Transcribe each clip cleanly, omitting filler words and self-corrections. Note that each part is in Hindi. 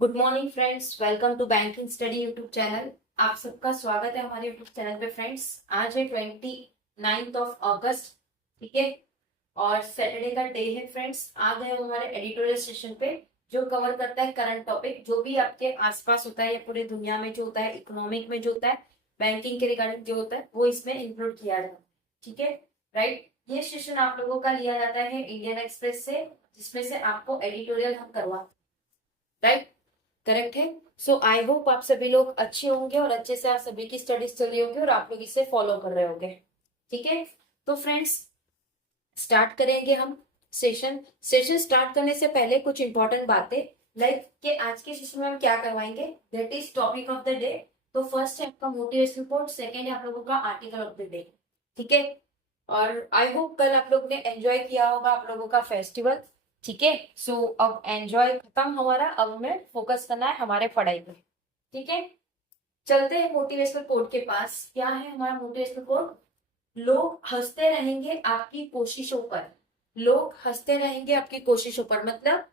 Good morning friends, welcome to banking study YouTube channel. आप सबका स्वागत है हमारे यूट्यूब चैनल पे। फ्रेंड्स, आज है 29 ऑफ अगस्त, ठीक है, और सैटरडे का डे है। फ्रेंड्स, आ गए हम हमारे एडिटोरियल सेशन पे, जो कवर करता है करंट टॉपिक, जो भी आपके आसपास होता है या पूरे दुनिया में जो होता है, इकोनॉमिक में जो होता है, बैंकिंग के रिगार्डिंग जो होता है, वो इसमें इंक्लूड किया जाता है। ठीक है, राइट। ये सेशन आप लोगों का लिया जाता है इंडियन एक्सप्रेस से, जिसमें से आपको एडिटोरियल हम करवा, राइट, करेक्ट है। सो आई होप आप सभी लोग अच्छे होंगे और अच्छे से आप सभी की स्टडीज चल रही होगी और आप लोग इसे फॉलो कर रहे होंगे। ठीक है, तो फ्रेंड्स स्टार्ट करेंगे हम सेशन। सेशन स्टार्ट करने से पहले कुछ इंपॉर्टेंट बातें, लाइक कि आज के सेशन में हम क्या करवाएंगे, that is topic of the day. तो फर्स्ट है आपका मोटिवेशनल कोट, सेकेंड है आप लोगों का आर्टिकल ऑफ द डे। ठीक है, और आई होप कल आप लोग ने एंजॉय किया होगा आप लोगों का फेस्टिवल। ठीक है, सो अब एंजॉय खत्म हमारा, अब हमें फोकस करना है हमारे पढ़ाई पे। ठीक है, चलते हैं मोटिवेशनल कोट के पास। क्या है हमारा मोटिवेशनल कोट? लोग हंसते रहेंगे आपकी कोशिशों पर। लोग हंसते रहेंगे आपकी कोशिशों पर, मतलब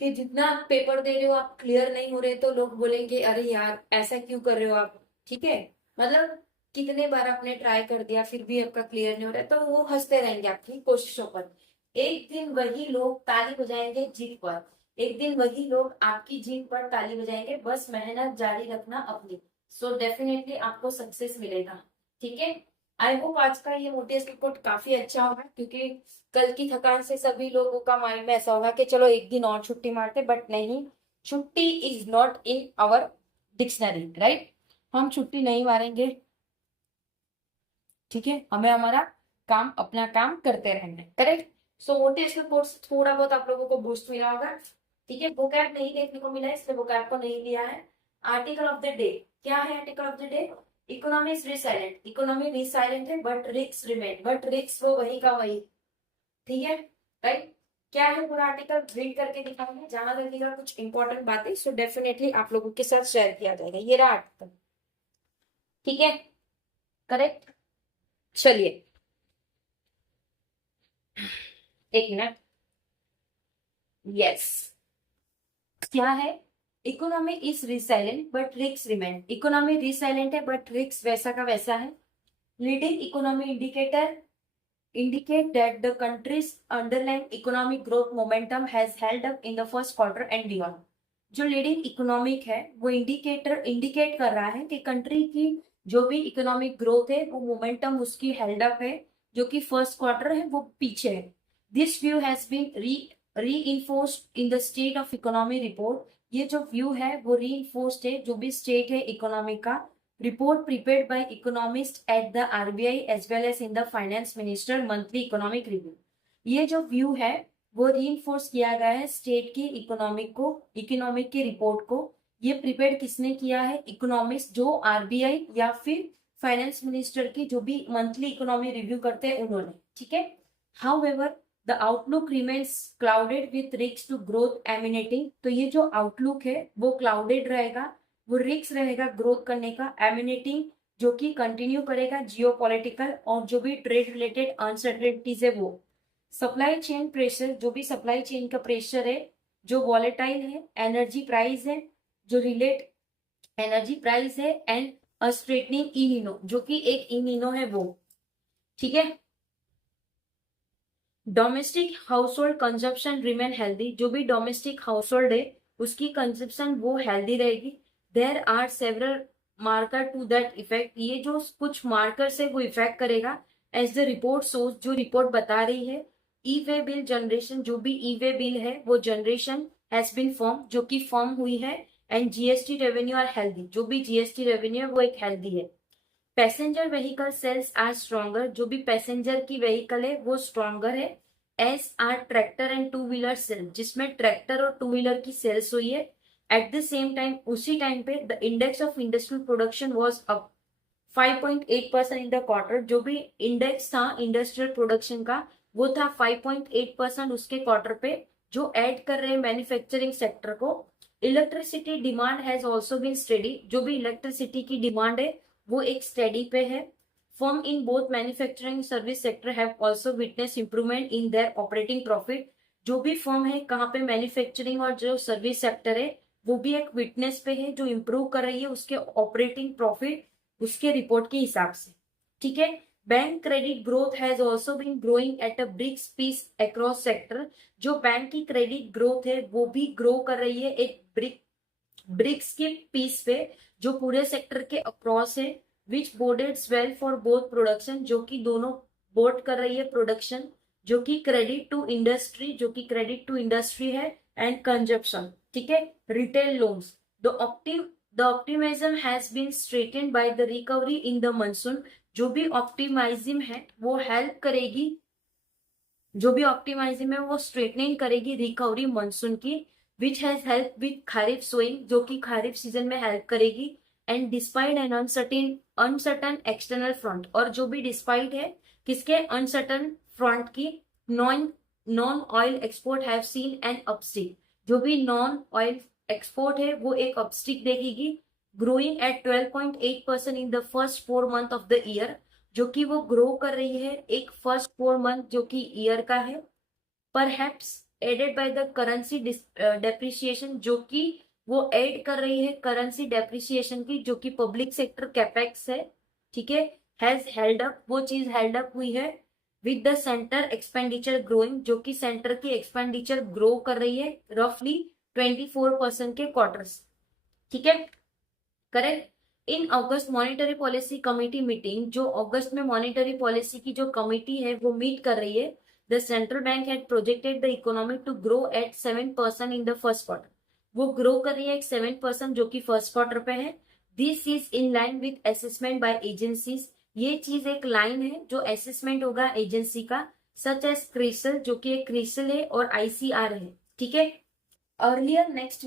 कि जितना आप पेपर दे रहे हो आप क्लियर नहीं हो रहे, तो लोग बोलेंगे अरे यार ऐसा क्यों कर रहे हो आप। ठीक है, मतलब कितने बार आपने ट्राई कर दिया फिर भी आपका क्लियर नहीं हो रहा है, तो वो हंसते रहेंगे आपकी कोशिशों पर। एक दिन वही लोग ताली बजाएंगे जीत पर। एक दिन वही लोग आपकी जीत पर ताली बजाएंगे, बस मेहनत जारी रखना अपनी। सो डेफिनेटली आपको सक्सेस मिलेगा। ठीक है, आई होप आज का ये मोटिवेशनल कोट काफी अच्छा होगा, क्योंकि कल की थकान से सभी लोगों का माइंड में ऐसा होगा कि चलो एक दिन और छुट्टी मारते, बट नहीं, chhutti is not in our dictionary, right. हम छुट्टी नहीं मारेंगे। ठीक है, हमें हमारा काम, अपना काम करते रहना है, करेक्ट। सो मोटिवेशनल कोट से थोड़ा बहुत आप लोगों को बूस्ट मिला होगा। ठीक है, वोकैब नहीं देखने को मिला है, इसलिए वोकैब को नहीं लिया है। आर्टिकल ऑफ द डे, क्या है article of the day? Economy is resilient. Economy resilient है but risk remain, but risk वो वही का वही। ठीक है, राइट। क्या है पूरा आर्टिकल रीड करके दिखाऊंगी, जहां लगेगा कुछ इंपॉर्टेंट बातें सो डेफिनेटली आप लोगों के साथ शेयर किया जाएगा। ये रहा आर्टिकल, ठीक है, करेक्ट। चलिए, एक मिनट। यस, क्या है? Economy is resilient but risk remain. Economy resilient है बट रिस्क वैसा का वैसा है। Leading economy indicator indicate that the country's underlying economic growth momentum has held up in the first quarter and beyond। जो लीडिंग इकोनॉमिक है वो इंडिकेटर इंडिकेट कर रहा है कि कंट्री की जो भी इकोनॉमिक ग्रोथ है वो मोमेंटम उसकी हेल्ड अप है, जो कि फर्स्ट क्वार्टर है वो पीछे है। This view has been reinforced in the state of economy report. ये जो व्यू है वो रीइंफोर्स्ड है, जो भी स्टेट है इकोनॉमी का, report prepared by economists at the RBI as well as in the finance minister monthly economic review। ये जो व्यू है वो रीइंफोर्स किया गया है स्टेट की इकोनॉमिक की रिपोर्ट को। ये प्रिपेयर किसने किया है? इकोनॉमिस्ट, जो आरबीआई या फिर फाइनेंस मिनिस्टर की जो भी मंथली इकोनॉमी रिव्यू करते हैं उन्होंने। ठीक है, however the outlook remains clouded with risk to growth emanating. तो ये जो आउटलुक है वो क्लाउडेड रहेगा, वो रिस्क रहेगा ग्रोथ करने का, एमिनेटिंग जो कि कंटिन्यू करेगा जियोपॉलिटिकल और जो भी ट्रेड रिलेटेड अनसर्टेनिटीज है वो। सप्लाई चेन प्रेशर, जो भी सप्लाई चेन का प्रेशर है जो वॉलेटाइल है। एनर्जी प्राइस है, जो रिलेट एनर्जी प्राइस है। एंड स्ट्रेटनिंग इनिनो, जो कि एक इनिनो है वो। ठीक है, domestic house hold consumption remain healthy. जो भी डोमेस्टिक हाउस होल्ड है उसकी कंजप्शन वो हेल्दी रहेगी। There are several marker to that effect. ये जो कुछ मार्कर है वो इफेक्ट करेगा। एज द रिपोर्ट सोर्स, जो रिपोर्ट बता रही है, ई वे बिल जनरेशन, जो भी ई वे बिल है वो जनरेशन हैज बीन फॉर्म, जो कि फॉर्म हुई है। And GST revenue are healthy, जो भी जीएसटी रेवेन्यू है वो एक हेल्दी है। Passenger vehicle sales are stronger, जो भी पैसेंजर की व्हीकल है वो स्ट्रॉन्गर है। As are tractor and two wheeler sale, जिसमें ट्रैक्टर और टू व्हीलर की सेल्स हुई है। एट द सेम टाइम, उसी टाइम पे the index of industrial production was up 5.8% in the quarter. जो भी इंडेक्स था इंडस्ट्रियल प्रोडक्शन का वो था 5.8% उसके क्वार्टर पे, जो ऐड कर रहे हैं मैन्युफैक्चरिंग सेक्टर को। Electricity demand has also been steady, जो भी इलेक्ट्रिसिटी की डिमांड है वो एक स्टडी पे है। Firm in both manufacturing service sector have also witness improvement in their operating profit. जो भी फर्म है कहाँ पे, मैन्युफैक्चरिंग और जो सर्विस सेक्टर है वो भी एक विटनेस पे है जो इम्प्रूव कर रही है उसके ऑपरेटिंग प्रॉफिट उसके रिपोर्ट के हिसाब से। ठीक है, bank credit growth has also been growing at a brisk pace across sector. जो बैंक की क्रेडिट ग्रोथ है वो भी ग्रो कर रही है एक ब्रिक्स के पीस पे जो पूरे सेक्टर के अक्रॉस है, विच बोर्डेड्स वेल फॉर बोथ प्रोडक्शन, जो कि दोनों बोर्ड कर रही है प्रोडक्शन, जो कि क्रेडिट टू इंडस्ट्री, जो कि क्रेडिट टू इंडस्ट्री है, एंड कंजप्शन। ठीक है, retail loans. The optimism has been strengthened by the recovery in the monsoon. जो भी ऑप्टिमाइज्म है वो हेल्प करेगी, जो भी ऑप्टिमाइज्म है वो स्ट्रेटनिंग करेगी रिकवरी मानसून की, which has help with kharif sowing, जो कि खरीफ सीजन में हेल्प करेगी, and despite an uncertain external front, और जो भी डिस्पाइट है किसके अनसर्टन फ्रंट की, non non oil export have seen an uptick. जो भी नॉन ऑयल एक्सपोर्ट है वो एक अपस्टिक देखेगी, growing at 12.8% in the first 4 month of the year, जो कि वो ग्रो कर रही है एक फर्स्ट 4 मंथ जो कि ईयर का है, perhaps aided by the currency depreciation, जो कि वो ऐड कर रही है करेंसी डेप्रिसिएशन की, जो कि पब्लिक सेक्टर कैपेक्स है। ठीक है, हैज हेल्ड अप, वो चीज हेल्ड अप हुई है with the centre expenditure growing, जो कि सेंटर की एक्सपेंडिचर ग्रो कर रही है रफली 24% के क्वार्टर्स। ठीक है, करेक्ट। इन अगस्त मॉनेटरी पॉलिसी कमेटी मीटिंग, जो अगस्त में मॉनेटरी पॉलिसी की जो कमेटी है वो मीट कर रही है, the central bank had projected the economy to grow at 7% in the first quarter. वो ग्रो कर रही है एक 7% जो कि फर्स्ट क्वार्टर पे है। This is in line with assessment bye agencies, ये चीज एक लाइन है जो असेसमेंट होगा एजेंसी का, सच एज क्रिसल, जो कि एक क्रिसल है, और आईसीआर है। ठीक है, अर्लियर नेक्स्ट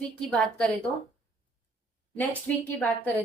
वीक की बात करें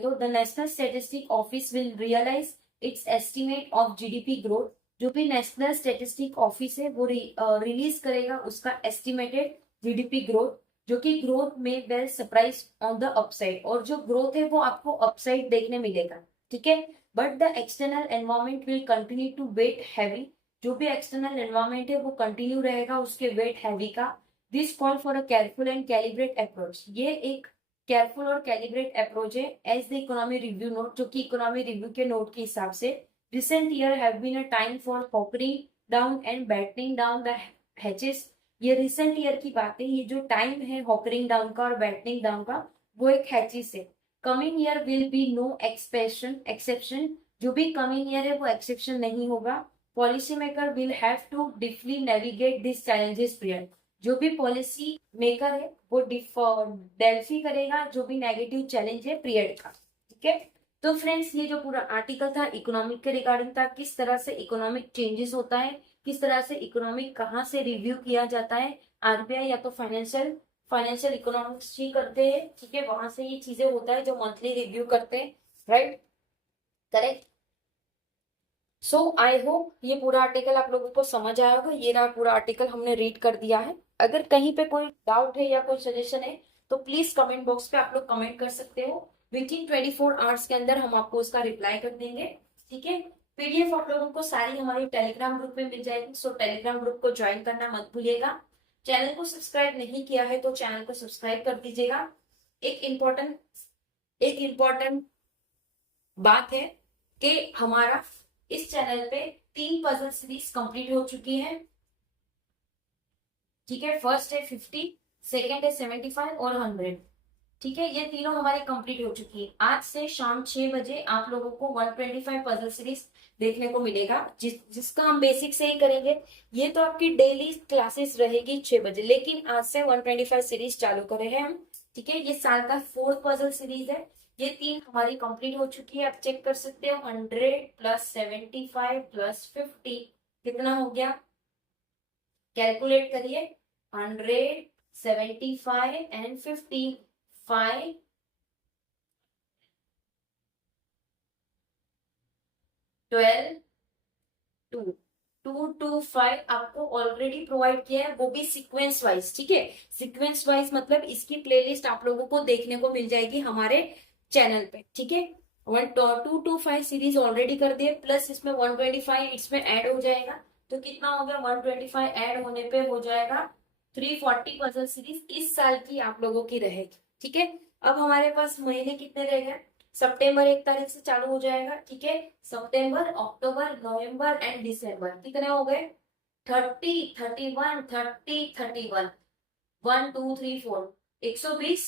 तो the national statistic office will realise its estimate of GDP growth. जो भी नेशनल स्टेटिस्टिक ऑफिस है वो रिलीज करेगा उसका एस्टिमेटेड जीडीपी ग्रोथ, जो कि ग्रोथ में well surprise on the upside, और जो ग्रोथ है वो आपको अपसाइड देखने मिलेगा। ठीक है, but the external environment will continue to weigh heavy. जो भी एक्सटर्नल एनवायरमेंट है वो कंटिन्यू रहेगा उसके वेट हैवी का। This call for a careful and calibrate approach, ये एक केयरफुल और कैलिब्रेट अप्रोच है as the economy review note, जो कि इकोनॉमी रिव्यू के नोट के हिसाब से, recent year have been a time for hunkering down and battening down the hatches. ये रिसेंट ईयर की बात है, ये जो टाइम है हॉकरिंग डाउन का और बैटनिंग डाउन का वो एक हैचेस है। Coming year will be no exception, जो भी कमिंग ईयर है वो एक्सेप्शन नहीं होगा। Policy maker will have to deftly navigate this challenges period, जो भी पॉलिसी मेकर है वो डेल्फी करेगा जो भी नेगेटिव चैलेंज है पीरियड का। ठीक है, तो फ्रेंड्स ये जो पूरा आर्टिकल था इकोनॉमिक के रिगार्डिंग था, किस तरह से इकोनॉमिक चेंजेस होता है, किस तरह से इकोनॉमिक कहाँ से रिव्यू किया जाता है, आरबीआई या तो फाइनेंशियल इकोनॉमिक्स ही करते हैं। ठीक है, वहां से ये चीजें होता है जो मंथली रिव्यू करते हैं, right, correct. So I hope ये पूरा आर्टिकल आप लोगों को समझ आया होगा। ये रहा पूरा आर्टिकल हमने रीड कर दिया है। अगर कहीं पे कोई डाउट है या कोई सजेशन है तो प्लीज कमेंट बॉक्स पे आप लोग कमेंट कर सकते हो। विद इन 24 आवर्स के अंदर हम आपको उसका रिप्लाई कर देंगे। ठीक है, पीडीएफ आप लोगों को सारी हमारे टेलीग्राम ग्रुप में मिल जाएगी, सो टेलीग्राम ग्रुप को ज्वाइन करना मत भूलिएगा। चैनल को सब्सक्राइब नहीं किया है तो चैनल को सब्सक्राइब कर दीजिएगा। एक इम्पोर्टेंट बात है कि हमारा इस चैनल पे 3 पजल सीरीज कंप्लीट हो चुकी है। ठीक है, फर्स्ट है 50, सेकंड है 75 और 100। ठीक है, ये तीनों हमारी कंप्लीट हो चुकी है। आज से शाम 6 बजे आप लोगों को 125 पजल सीरीज देखने को मिलेगा, जिसका हम बेसिक से ही करेंगे। ये तो आपकी डेली क्लासेस रहेगी 6 बजे, लेकिन आज से 125 सीरीज चालू करे हैं हम। ठीक है, ये साल का 4th पजल सीरीज है। ये 3 हमारी कंप्लीट हो चुकी है। आप चेक कर सकते हो 100 प्लस 75 प्लस 50 कितना हो गया, कैलकुलेट करिए। 100, 75 एंड 50, 5, 12, 2, 2 to 5 आपको ऑलरेडी प्रोवाइड किया है, वो भी सीक्वेंस वाइज। ठीक है, सीक्वेंस वाइज मतलब इसकी प्लेलिस्ट आप लोगों को देखने को मिल जाएगी हमारे चैनल पे। ठीक है, 2 to 5 सीरीज ऑलरेडी कर दिए, प्लस इसमें 125 इसमें ऐड हो जाएगा, तो कितना हो गया, 125 ऐड होने पे हो जाएगा 340 पजल सीरीज इस साल की आप लोगों की रहेगी। ठीक है, अब हमारे पास महीने कितने रह गए? सितंबर 1 तारीख से चालू हो जाएगा। ठीक है, सितंबर, अक्टूबर, नवंबर एंड दिसंबर कितने हो गए? 30, 31, 30, 31, 1, 2, 3, 4, 120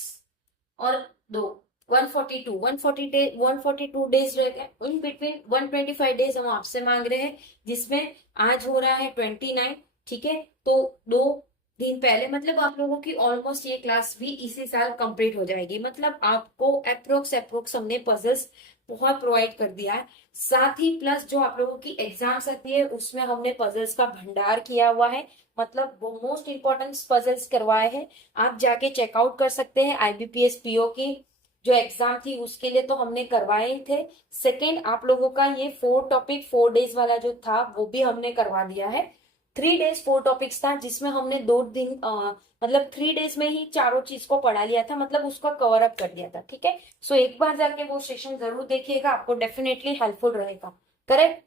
और 2, 142, 142 डेज रह गए। इन बिटवीन 125 डेज हम आपसे मांग रहे हैं, जिसमें आज हो रहा है 29। ठीक है, तो 2 दिन पहले, मतलब आप लोगों की ऑलमोस्ट ये क्लास भी इसी साल कंप्लीट हो जाएगी। मतलब आपको अप्रोक्स हमने पजल्स बहुत प्रोवाइड कर दिया है। साथ ही प्लस जो आप लोगों की एग्जाम्स आती है उसमें हमने पजल्स का भंडार किया हुआ है। मतलब वो मोस्ट इंपॉर्टेंट पजल्स करवाए हैं। आप जाके चेकआउट कर सकते हैं। आईबीपीएस पीओ की जो एग्जाम थी उसके लिए तो हमने करवाए ही थे। सेकेंड, आप लोगों का ये 4 टॉपिक 4 डेज वाला जो था वो भी हमने करवा दिया है। 3 डेज 4 टॉपिक्स था, जिसमें हमने 2 दिन मतलब 3 डेज में ही चारों चीज को पढ़ा लिया था, मतलब उसका कवर अप कर दिया था। ठीक है, सो एक बार जाके वो सेशन जरूर देखिएगा, आपको डेफिनेटली हेल्पफुल रहेगा। करेक्ट?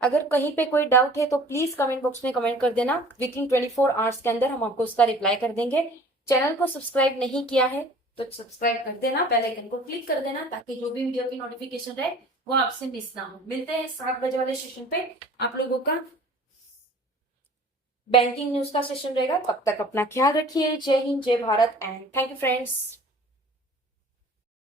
अगर कहीं पे कोई डाउट है तो प्लीज कमेंट बॉक्स में कमेंट कर देना। विद इन 24 आवर्स के अंदर हम आपको उसका रिप्लाई कर देंगे। चैनल को सब्सक्राइब नहीं किया है तो सब्सक्राइब कर देना, बेल आइकन को क्लिक कर देना, ताकि जो भी वीडियो की नोटिफिकेशन रहे वो आपसे मिस ना हो। मिलते हैं 7 बजे वाले सेशन पे। आप लोगों का बैंकिंग न्यूज का सेशन रहेगा। तब तक अपना ख्याल रखिए। जय हिंद, जय Bharat and thank you friends.